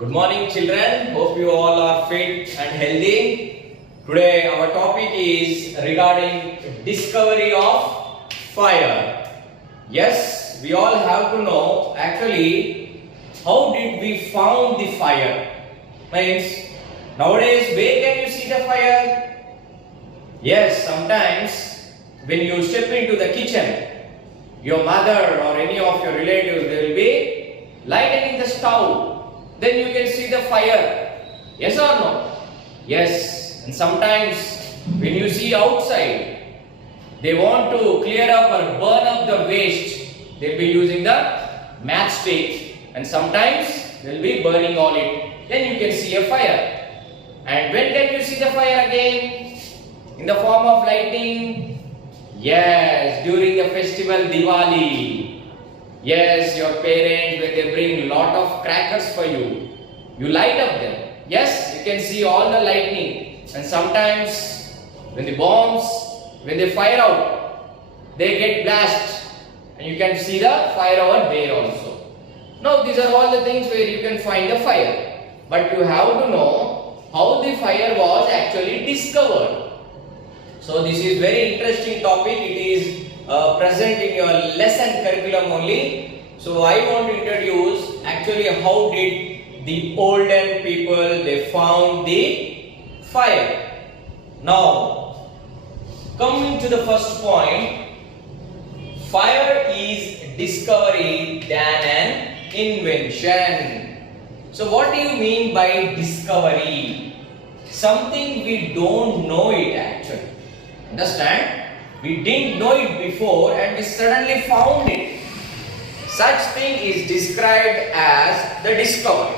Good morning, children. Hope you all are fit and healthy. Today our topic is regarding discovery of fire. Yes, we all have to know actually how did we found the fire. Means nowadays where can you see the fire? Yes, sometimes when you step into the kitchen, your mother or any of your relatives will be lighting the stove. Then you can see the fire. Yes or no? Yes. And sometimes when you see outside, they want to clear up or burn up the waste. They'll be using the matchstick, and sometimes they'll be burning all it. Then you can see a fire. And when can you see the fire again? In the form of lighting? Yes, during the festival Diwali. Yes, your parents, when they bring lot of crackers for you, you light up them. Yes, you can see all the lightning. And sometimes when the bombs, when they fire out, they get blast. And you can see the fire over there also. Now these are all the things where you can find the fire. But you have to know how the fire was actually discovered. So this is very interesting topic. It is present in your lesson curriculum only. So I want to introduce actually how did the olden people they found the fire. Now coming to the first point, fire is discovery than an invention. So what do you mean by discovery? Something we don't know it actually. Understand? We didn't know it before and we suddenly found it. Such thing is described as the discovery.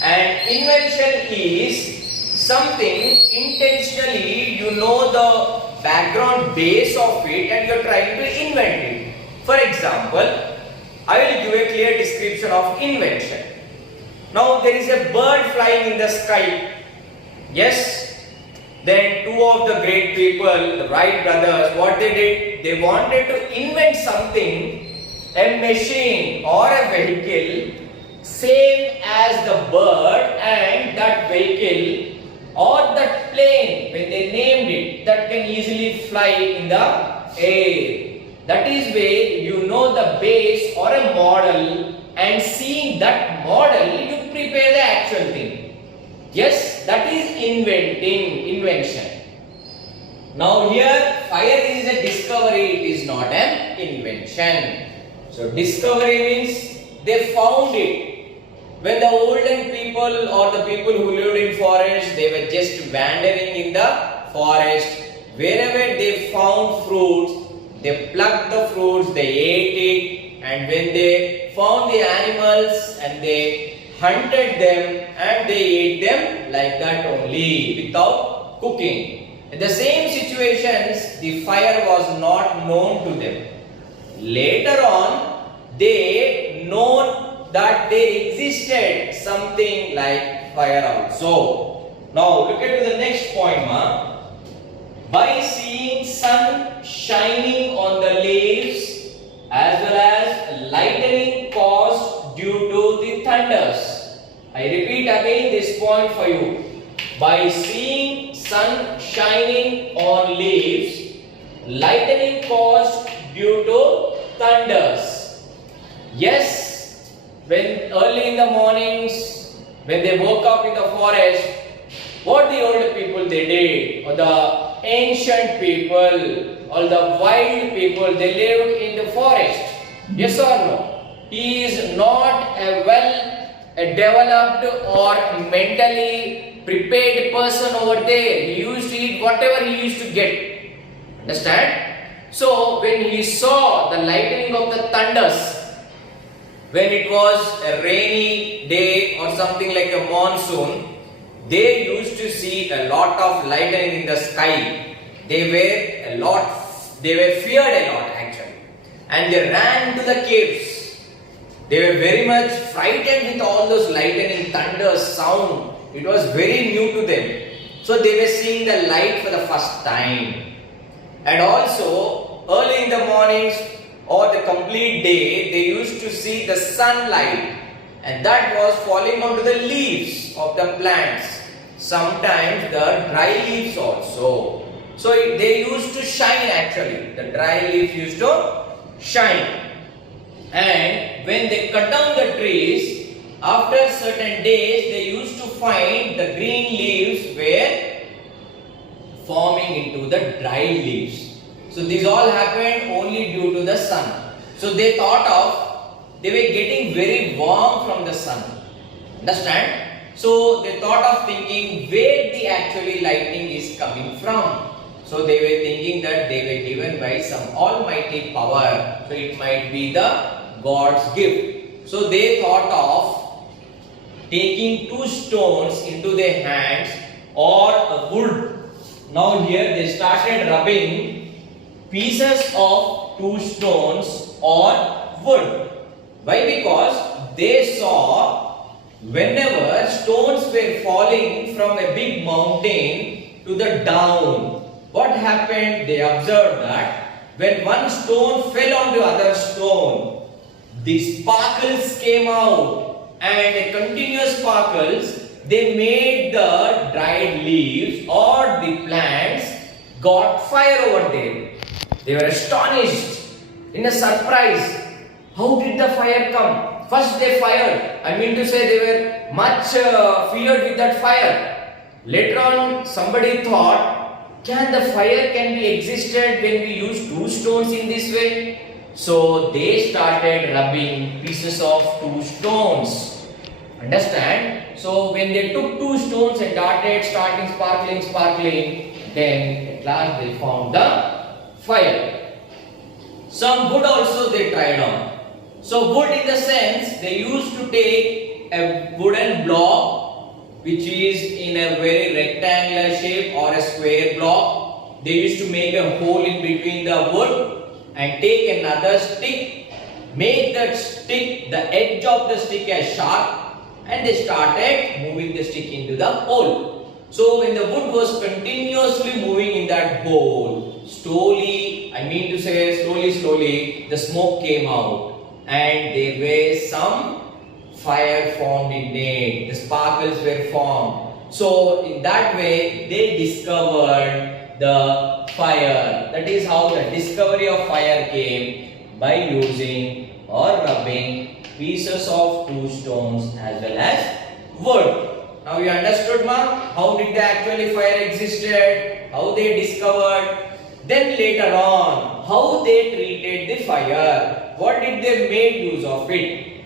And invention is something intentionally you know the background base of it and you are trying to invent it. For example, I will give a clear description of invention. Now there is a bird flying in the sky. Yes. Then two of the great people, the Wright brothers, what they did? They wanted to invent something, a machine or a vehicle, same as the bird, and that vehicle or that plane, when they named it, that can easily fly in the air. That is where you know the base or a model, and seeing that model, you prepare the actual thing. Yes, that is invention. Now here, fire is a discovery, it is not an invention. So discovery means they found it. When the olden people or the people who lived in forest, they were just wandering in the forest. Wherever they found fruits, they plucked the fruits, they ate it, and when they found the animals and they hunted them and they ate them like that only without cooking. In the same situations, the fire was not known to them. Later on, they known that there existed something like fire also. Now look at the next point, ma. By seeing sun shining on the leaves as well as lightning caused due to the thunders. I repeat again this point for you. By seeing sun shining on leaves, lightning caused due to thunders. Yes, when early in the mornings, when they woke up in the forest, what the older people they did, or the ancient people, or the wild people, they lived in the forest. Yes or no? He is not a developed or mentally prepared person over there. He used to eat whatever he used to get. Understand? So when he saw the lightning of the thunders, when it was a rainy day or something like a monsoon, they used to see a lot of lightning in the sky. They were feared a lot actually. And they ran to the caves. They were very much frightened with all those lightning, thunder, sound. It was very new to them. So they were seeing the light for the first time. And also, early in the mornings or the complete day, they used to see the sunlight. and that was falling onto the leaves of the plants. Sometimes the dry leaves also. So they used to shine actually. The dry leaves used to shine. And when they cut down the trees, after certain days they used to find the green leaves were forming into the dry leaves. So these all happened only due to the sun. So they thought of, they were getting very warm from the sun. Understand? So they thought of thinking where the actually lightning is coming from. So they were thinking that they were given by some almighty power. So it might be the God's gift. So they thought of taking two stones into their hands or a wood. Now here they started rubbing pieces of two stones or wood. Why? Because they saw whenever stones were falling from a big mountain to the down, what happened? They observed that when one stone fell onto other stone, the sparkles came out, and a continuous sparkles, they made the dried leaves or the plants got fire over there. They were astonished, in a surprise. How did the fire come? First they fired. I mean to say they were much feared with that fire. Later on somebody thought, can the fire can be existed when we use two stones in this way? So they started rubbing pieces of two stones. Understand? So when they took two stones and starting sparkling, then at last they found the fire. Some wood also they tried on. So wood in the sense, they used to take a wooden block which is in a very rectangular shape or a square block. They used to make a hole in between the wood and take another stick, make that stick, the edge of the stick as sharp, and they started moving the stick into the hole. So when the wood was continuously moving in that hole, slowly, the smoke came out and there were some fire formed in it, the sparkles were formed. So in that way they discovered the fire. That is how the discovery of fire came, by using or rubbing pieces of two stones as well as wood. Now you understood, ma? How did the actually fire existed? How they discovered? Then later on, how they treated the fire? What did they make use of it?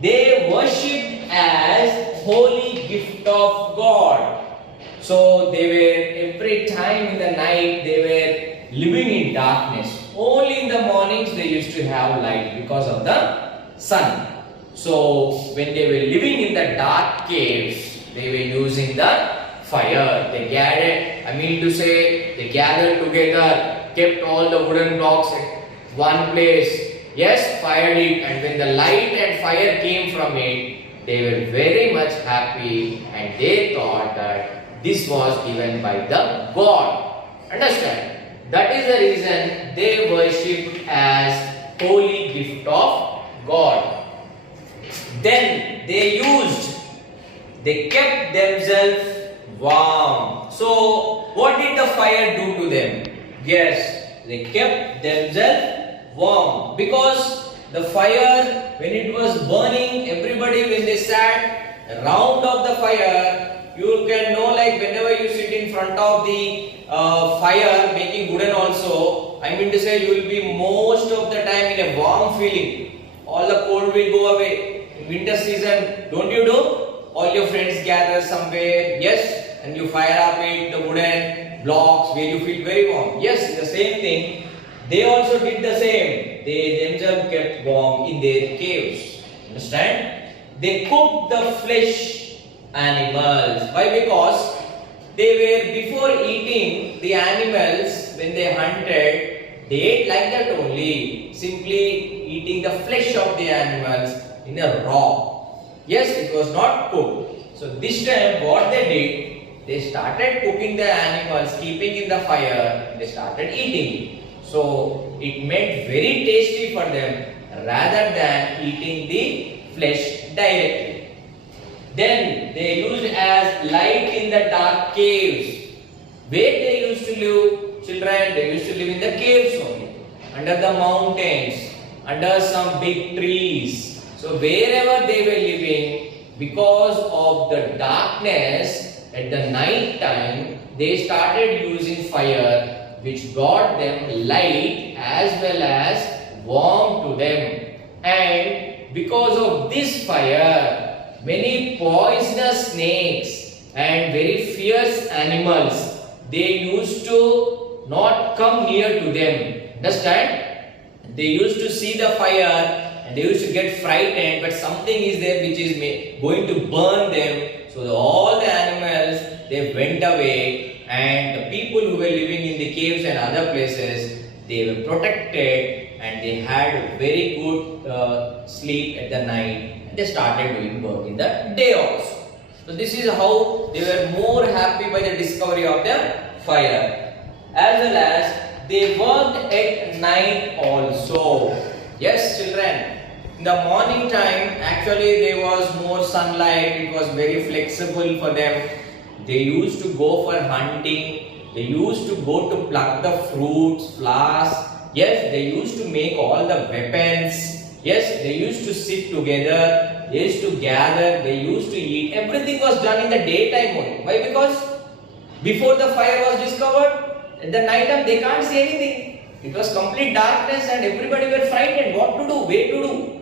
They worshipped as holy gift of God. So they were every time in the night they were living in darkness. Only in the mornings they used to have light because of the sun. So when they were living in the dark caves, they were using the fire. They gathered together, kept all the wooden blocks at one place. Yes, fired it, and when the light and fire came from it, they were very much happy and they thought that this was given by the God. Understand? That is the reason they worshipped as holy gift of God. Then they kept themselves warm. So what did the fire do to them? Yes, they kept themselves warm, because the fire, when it was burning, everybody when they sat around of the fire, you can know, like whenever you sit in front of the fire making wooden also, I mean to say, you will be most of the time in a warm feeling. All the cold will go away. In winter season, don't you do? All your friends gather somewhere, yes, and you fire up the wooden blocks where you feel very warm. Yes, the same thing. They also did the same. They themselves kept warm in their caves. Understand? They cooked the flesh animals. Why? Because they were, before eating the animals, when they hunted, they ate like that only. Simply eating the flesh of the animals in a raw. Yes, it was not cooked. So this time what they did, they started cooking the animals, keeping in the fire, they started eating it. So it made very tasty for them rather than eating the flesh directly. Then they used as light in the dark caves. Where they used to live, children? They used to live in the caves only, under the mountains, under some big trees. So wherever they were living, because of the darkness at the night time, they started using fire, which brought them light as well as warmth to them. And because of this fire, many poisonous snakes and very fierce animals, they used to not come near to them. Understand? They used to see the fire and they used to get frightened, but something is there which is going to burn them. So all the animals, they went away, and the people who were living in the caves and other places, they were protected and they had very good sleep at the night, and they started doing work in the day also. So this is how they were more happy by the discovery of the fire. As well as they worked at night also. Yes, children. In the morning time, actually there was more sunlight. It was very flexible for them. They used to go for hunting. They used to go to pluck the fruits, flowers. Yes, they used to make all the weapons. Yes, they used to sit together. They used to gather. They used to eat. Everything was done in the daytime only. Why? Because before the fire was discovered, at the night time they can't see anything. It was complete darkness and everybody were frightened. What to do? Where to do?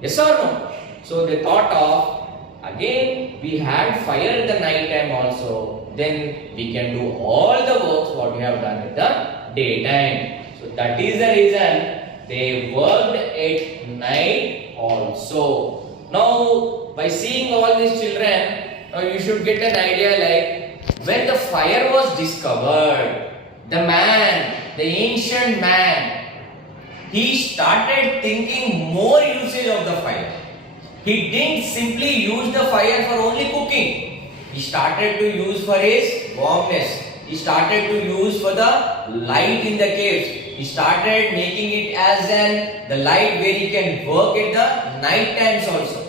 Yes or no? So they thought of, again we had fire at the night time also. Then we can do all the works what we have done at the daytime. So that is the reason they worked at night also. Now by seeing all these children, now you should get an idea like when the fire was discovered, the ancient man, he started thinking more usage of the fire. He didn't simply use the fire for only cooking. He started to use for his warmness. He started to use for the light in the caves. He started making it as the light where he can work at the night times also.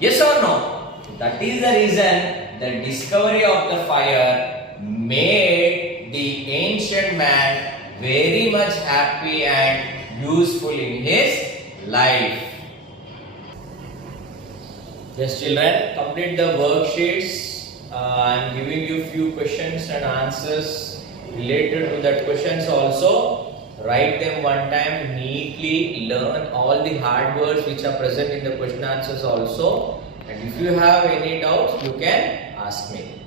Yes or no? That is the reason the discovery of the fire made the ancient man very much happy and useful in his life. Yes, children, complete the worksheets. I am giving you few questions and answers related to that questions also. Write them one time neatly, learn all the hard words which are present in the question answers also. And if you have any doubts, you can ask me.